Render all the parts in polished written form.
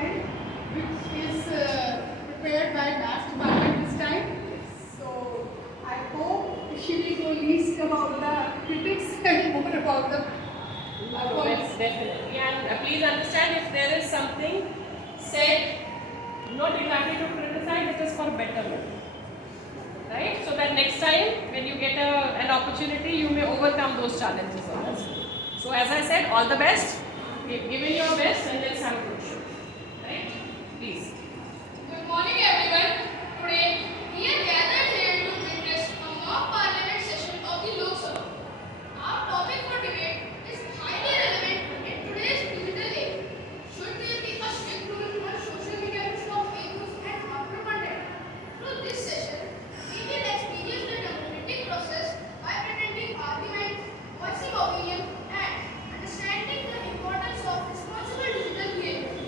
content which is prepared by Maths Department this time. So I hope she will go least about the critics and more about the That's definitely. And please understand, if there is something said, not exactly to criticize, it is for betterment. Right? So that next time when you get an opportunity, you may overcome those challenges also. So as I said, all the best. Give it your best and let's have a good show. Right? Please. Good morning, everyone. Today, we are gathered here to witness a mock parliament session of the Lok Sabha. Our topic for debate is highly relevant in today's digital age. Should there be a strict rule on social media to stop fake news and harmful content? Through this session, we will experience the democratic process by pretending argument, voicing opinion, and understanding the importance of responsible digital behavior.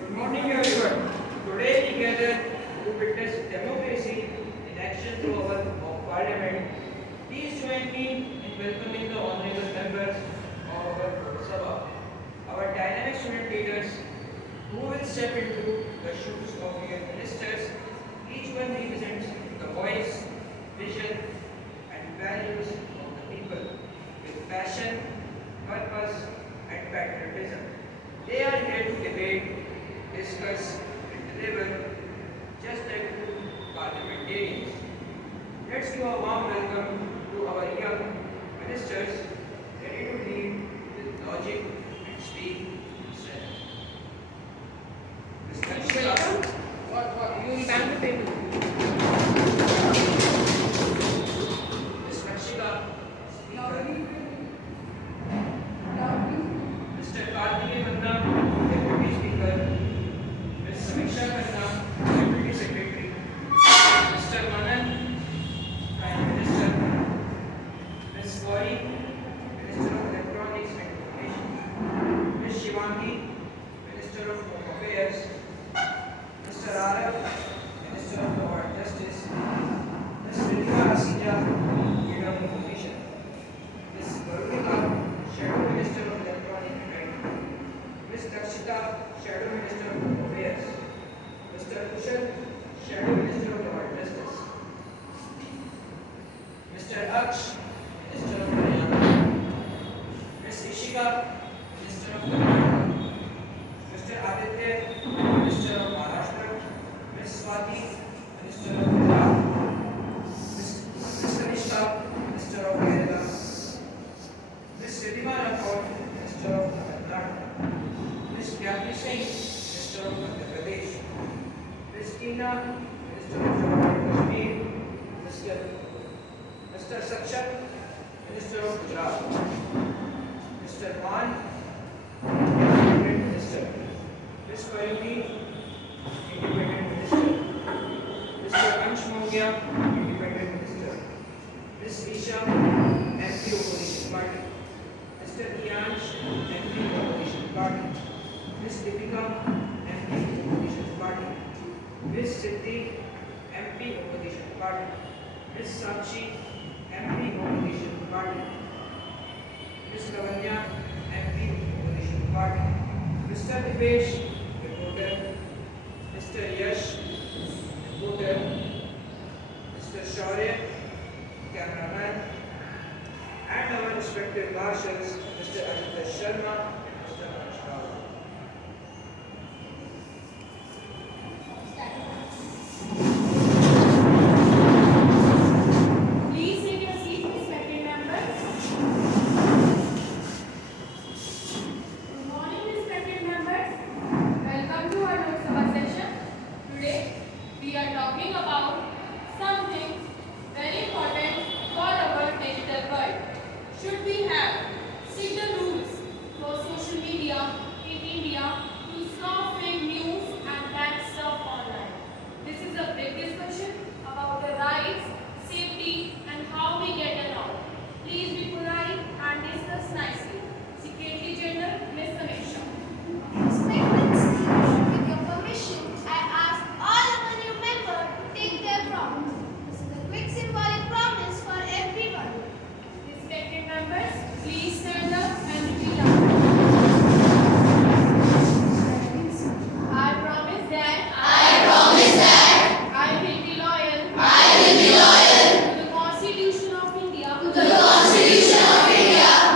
Good morning, everyone. Today we gather to witness democracy in action through our parliament. Please join me in welcoming the honorable members of our Lok Sabha, our dynamic student leaders who will step into the shoes of your ministers. Each one represents the voice, vision, and values of the people with passion, purpose, and patriotism. They are here to debate, discuss, and deliver just like good parliamentarians. Let's give a warm welcome to our young ministers ready to lead with logic and speak with strength. Ms. Kanshika, You will ban the table. Ms. Kanshika, Speaker, loudly. Loudly. Mr. Karthikeyan Khanna, Deputy Speaker, Ms. Samiksha Khanna, Deputy Secretary, Mr. Manan, Prime Minister, Ms. Gauri, Minister of Electronics and Information, Ms. Shivangi, Minister of Home Affairs, Mr. Arav, Minister of Law and Justice, Ms. Ritika Asija, Leader of Opposition, Ms. Garunika, Shadow Minister of Electronic and IT, Ms. Dakshita, Shadow Minister of Home Affairs, Mr. Kushal, Shadow Minister of Law and Justice, Mr. Aksh, Minister of Haryana, Ms. Ishika, Minister of Karnataka, Mr. Aditya, Minister of Maharashtra, Ms. Swati, Minister of Gujarat, Ms. Kanishka, Minister of Kerala, Ms. Riddhima Rathod, Minister of Tamil Nadu, Ms. Gyati Singh, Minister of Madhya Pradesh, Ms. Tina, Minister of Jammu and Kashmir, Mr. Sakshat, Minister of Gujarat, Mr. Man, Independent Minister, Ms. Payuni, Independent Minister, Mr. Ansh Mongia, Independent Minister, Ms. Isha, MP Opposition Party, Mr. Iyansh, MP Opposition Party, Ms. Deepika, MP Opposition Party, Ms. Siddhi, MP Opposition Party, Ms. Sakshi, MP Opposition Party, Ms. Lavanya, MP Opposition Party, Mr. Dipesh, reporter, Mr. Yash, reporter, Mr. Shaurya, cameraman, and our respected marshals, Mr. Aditya Sharma and Mr. Manish Rao. Please take your seat, respected members. Good morning, respected members. Welcome to our Lok Sabha session. Today, we are talking about something very important for our digital world. Should we have stricter rules for social media in India to stop fake news and bad stuff online? This is a big discussion about the rights, safety, and how we get along. Please be polite and discuss nicely. Please stand up and repeat after me. I promise that I will be loyal to the Constitution of India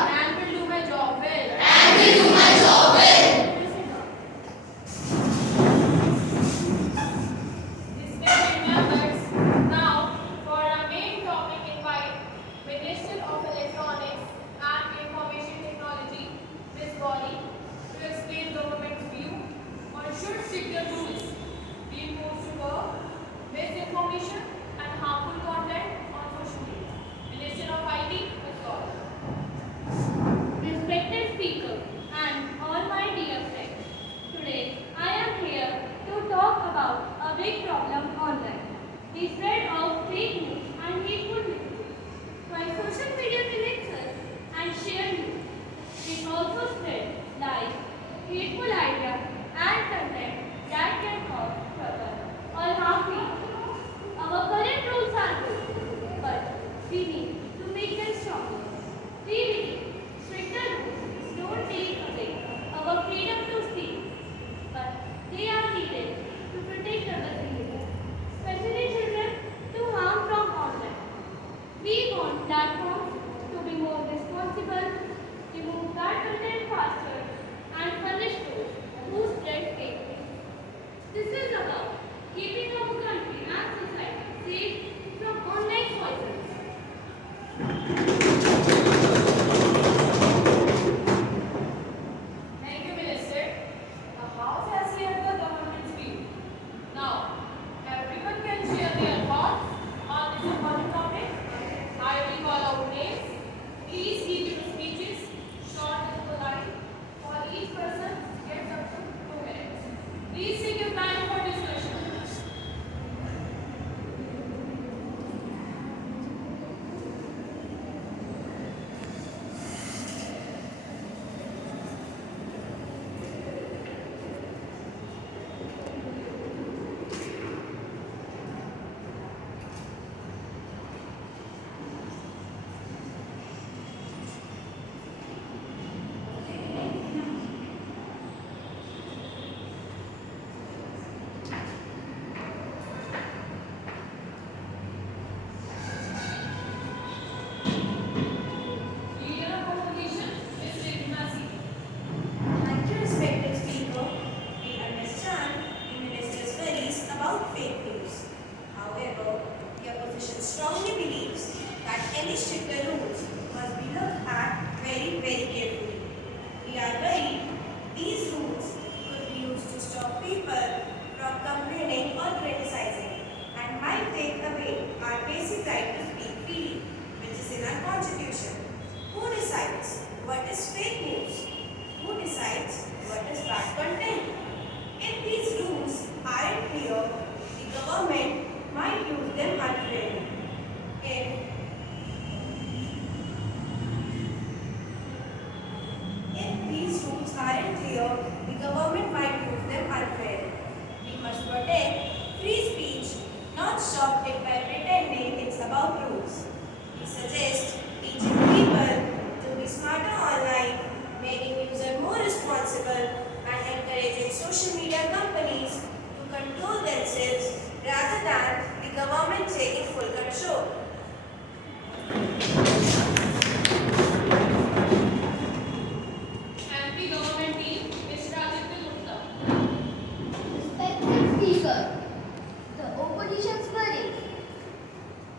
and will do my job well. Respected members, now for our main topic, invite Minister of Electronics and Information Technology, Ms. Gauri, to explain government's view on should stricter rules be imposed to curb misinformation and harmful content on social media. Minister of IT, Ms. Gauri. Respected Speaker and all my dear friends, today I am here to talk about a big problem online, the spread of fake news and hateful messages. While social media connects us and share news, it also spreads lies, hateful ideas and content that can cause trouble or harm people. Our current rules are good, but we need to make them stronger. We believe stricter rules don't take away our freedom to speak, but they are needed to protect our citizens, especially children, to harm from online. We want platforms to be more responsible, remove bad content faster, and punish those who spread fake news. This is about keeping our country and society safe from online poisons. Thank you, Minister. The House has heard the government's view. Now, everyone can share their thoughts on this important topic. I will call out names. Please keep your speeches short and polite. For each person gets up to 2 minutes. Please take your time for discussion. Leader of opposition, Ms. Reena Singh. Thank you, respected Speaker. We understand the Minister's worries about fake news. However, the opposition strongly believes that any stricter rules must be looked at very carefully. We are worried these rules could be used to stop people from complaining or criticizing and might take away our basic right to speak freely, which is in our constitution. Who decides what is fake news? Who decides what is bad content? If these rules aren't clear, the government might use them unfairly. If these rules aren't clear, the government might use them unfairly. We must protect free speech, not stop it by pretending it's about rules. We suggest teaching people to be smarter online, making users more responsible, and encouraging social media companies to control themselves rather than the government taking full control. MP government team, Mr. Aditya Gupta. Respected Speaker, the opposition's worry,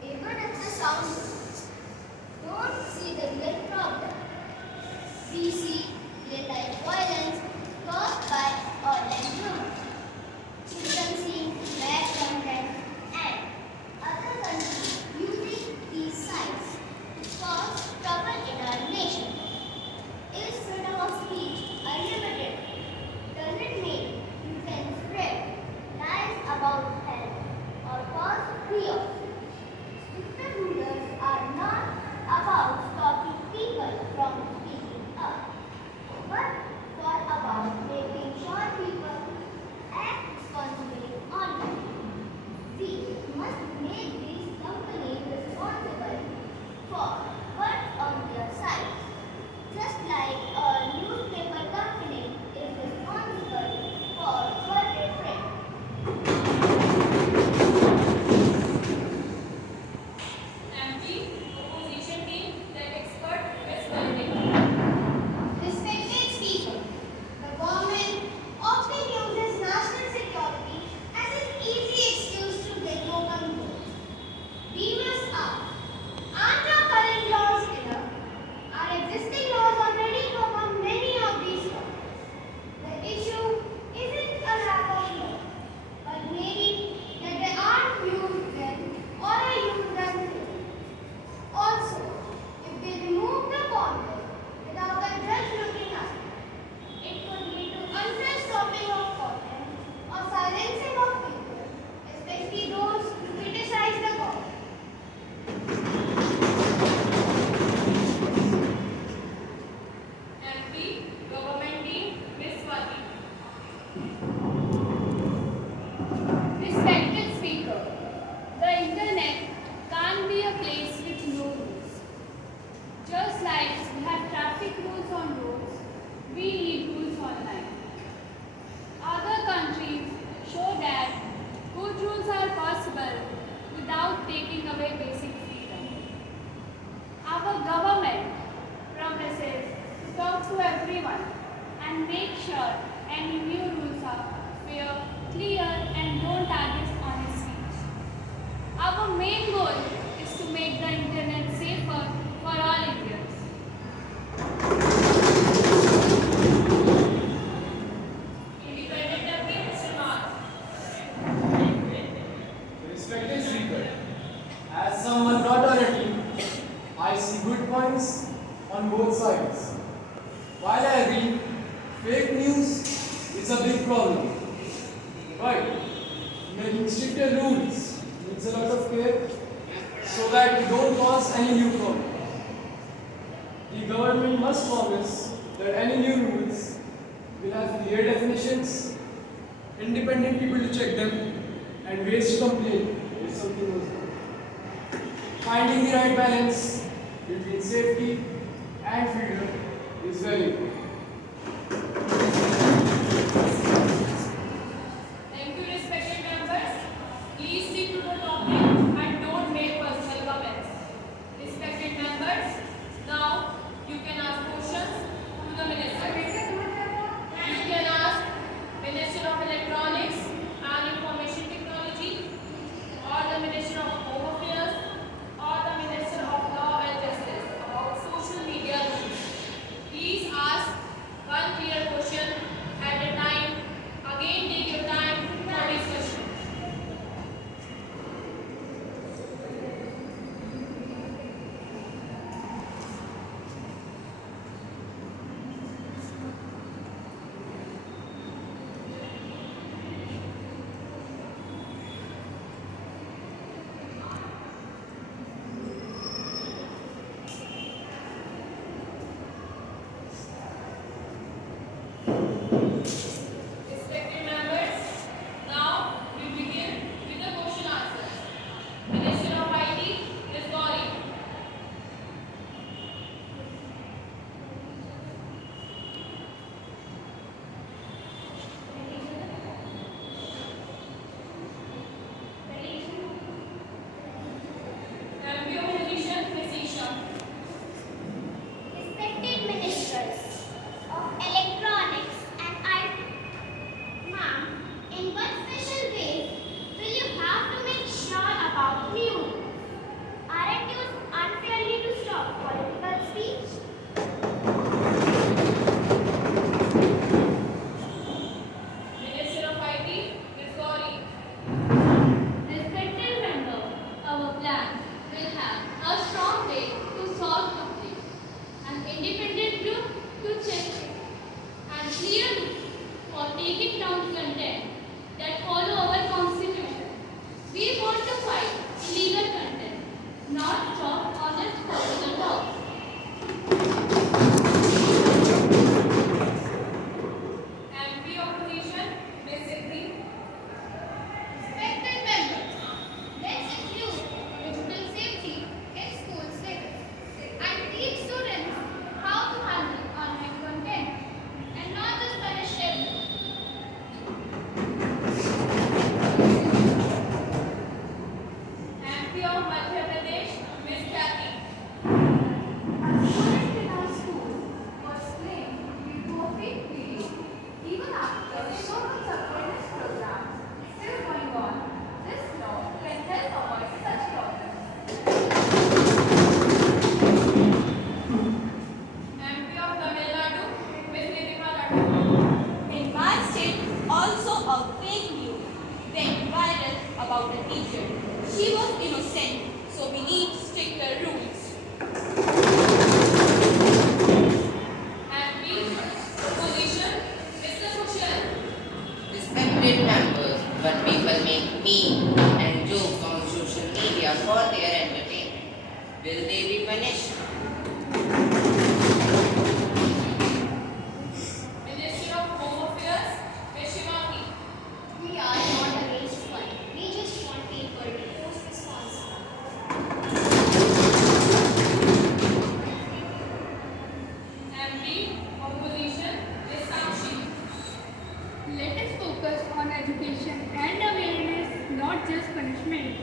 even if the sound don't see the real problem. We see real-life violence caused by online rumors. Children seeing bad content and other countries using these sites to cause trouble in our nation. Is freedom of speech unlimited? Does it mean you can spread lies about health or cause chaos? Stricter rulers are not about stopping people from speaking up, but for about making sure people act responsibly online. We must make these companies responsible for what's on their sites. we have traffic rules on roads, we need rules online. Other countries show that good rules are possible without taking away basic freedom. Our government promises to talk to everyone and make sure any new rules are fair, clear, and don't target honest speech. Our main goal is to make the internet safer for all Indians. Independent MP, Mr. Mark. Respected speaker, as someone not on a team, I see good points on both sides. While I agree, fake news is a big problem. But making stricter rules needs a lot of care so that we don't cause any new problems. The government must promise that any new rules will have clear definitions, independent people to check them, and ways to complain if something goes wrong. Finding the right balance between safety and freedom is very important. Thank you, respected members. Please stick to the topic and don't make personal comments. Respected members, now you can ask questions to the minister. You can ask Minister of Electronics and Information Technology, or the Minister of Home Affairs, or the Minister of Law and Justice about social media rules. Please ask one clear question at a time. Again, take your time for discussion. Respected members, now we begin with the question answers. Minister of IT, Ms. Gauri. MP Opposition, Ms. Isha. Respected ministers of electronics and IT, ma'am, in what special ways will you have to make sure about new? Aren't used unfairly to stop political speech? Minister of IT, Ms. Gauri. Respected member, our plan will have a strong way to solve complaints, an independent group to check it, and clear rules for taking down content that follow our constitution. We want to fight illegal content, not stop honest political talk. MP Opposition, Ms. Siddhi. Respected members, let's include digital safety in school syllabus and teach students how to handle online content and not just punish them. focus on education and awareness, not just punishment.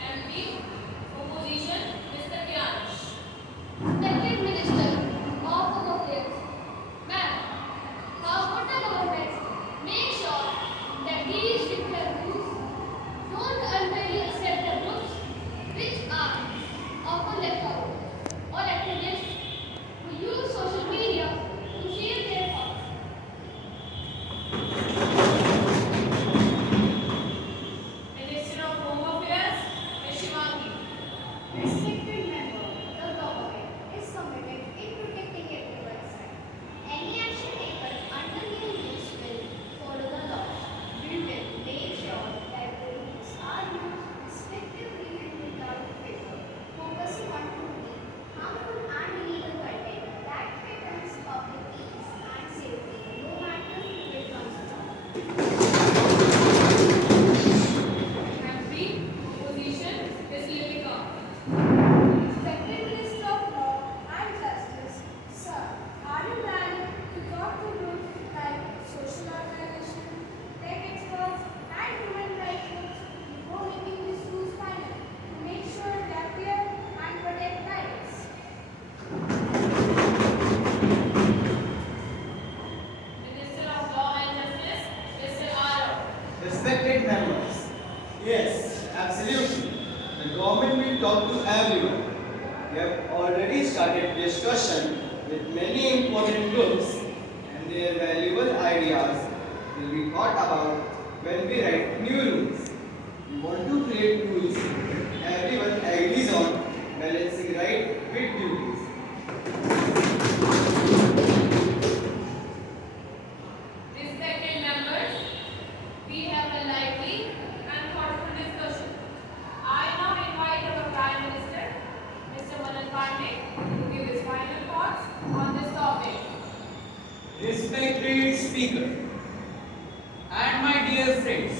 MP, Opposition, Mr. Kianish. Respected Minister of Home Affairs, Ma'am, how would the government make sure that these stricter rules don't unfairly accept the groups which are often left out or activists who use social media to share their thoughts? Minister of Home Affairs, Ms. Shivangi. Respected member, the government is committed in protecting everyone's right. Any action taken under new rules will follow the law. We will make sure that the rules are used respectively and without favor, focusing on truly harmful and illegal content that threatens public peace and safety, no matter who it comes from. MP, Opposition, Ms. Lipika. Respected Minister of Law and Justice, sir, are you planning to talk to groups like social organizations, tech experts, and human rights groups before making these rules final to make sure they are fair and protect rights? Minister of Law and Justice, Mr. Arav. Respected members, yes, absolutely. The government will talk to everyone. We have already started discussion with many important groups and their valuable ideas will be thought about when we write new rules. We want to create rules that everyone agrees on, balancing right with duties. Respected members, we have a lively and thoughtful discussion. I now invite our Prime Minister, Mr. Manan Pandey, to give his final thoughts on this topic. Respected Speaker and my dear friends,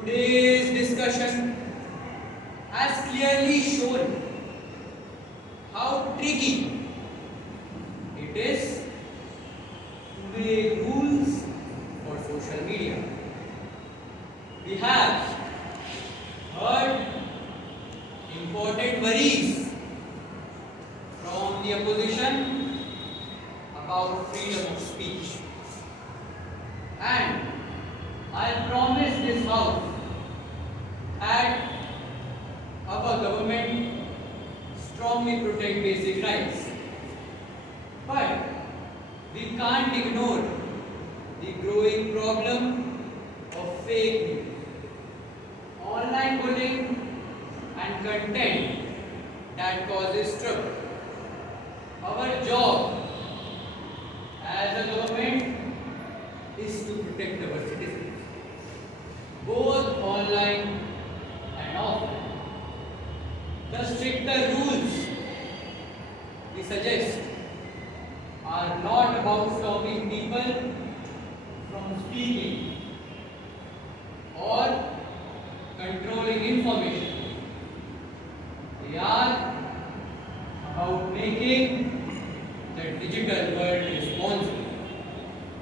today's discussion has clearly shown how tricky it is to make rules for social media. We have heard important worries from the opposition about freedom of speech. And I promise this House that our government strongly protect basic rights. But we can't ignore the growing problem of fake news, online bullying and content that causes trouble. Our job as a government is to protect our citizens, both online and offline. The stricter rules we suggest are not about stopping people from speaking or controlling information. They are about making the digital world responsible.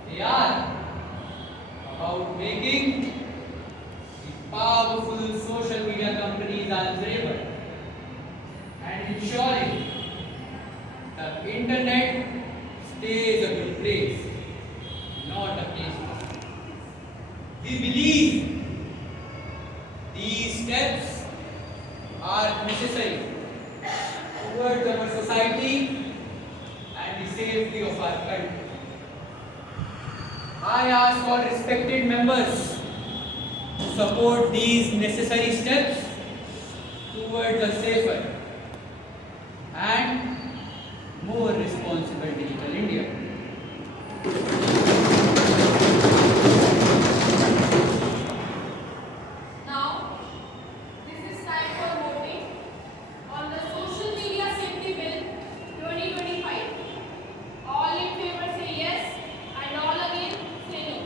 They are about making the powerful social media companies answerable and ensuring the internet stays a good place, not a place for sin. We believe these steps are necessary towards our society and the safety of our country. I ask all respected members to support these necessary steps towards a safer and more responsible digital India. Now, this is time for voting on the Social Media Safety Bill 2025. All in favor say yes and all again say no.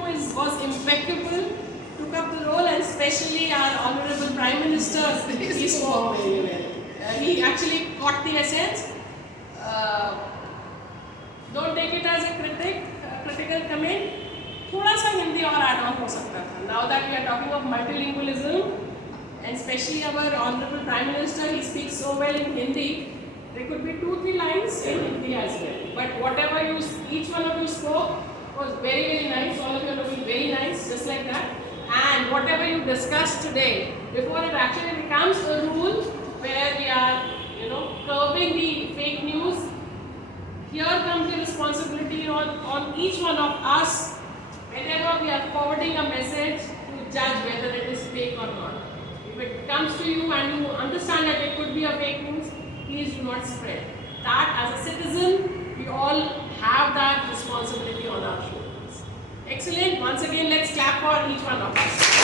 was impeccable, took up the role, and especially our Honorable Prime Minister, he spoke very well. He actually caught the essence. Don't take it as a critical comment. थोड़ा सा हिंदी और add on हो सकता था. Now that we are talking of multilingualism, and especially our Honorable Prime Minister, he speaks so well in Hindi. There could be 2-3 lines in Hindi as well. But whatever each one of you spoke was very nice. All of you are looking very nice, just like that. And whatever you discussed today, before it actually becomes a rule where we are, curbing the fake news, here comes the responsibility on each one of us whenever we are forwarding a message to judge whether it is fake or not. If it comes to you and you understand that it could be a fake news, please do not spread. That as a citizen, we all have that responsibility on our shoulders. Excellent. Once again, let's clap for each one of us.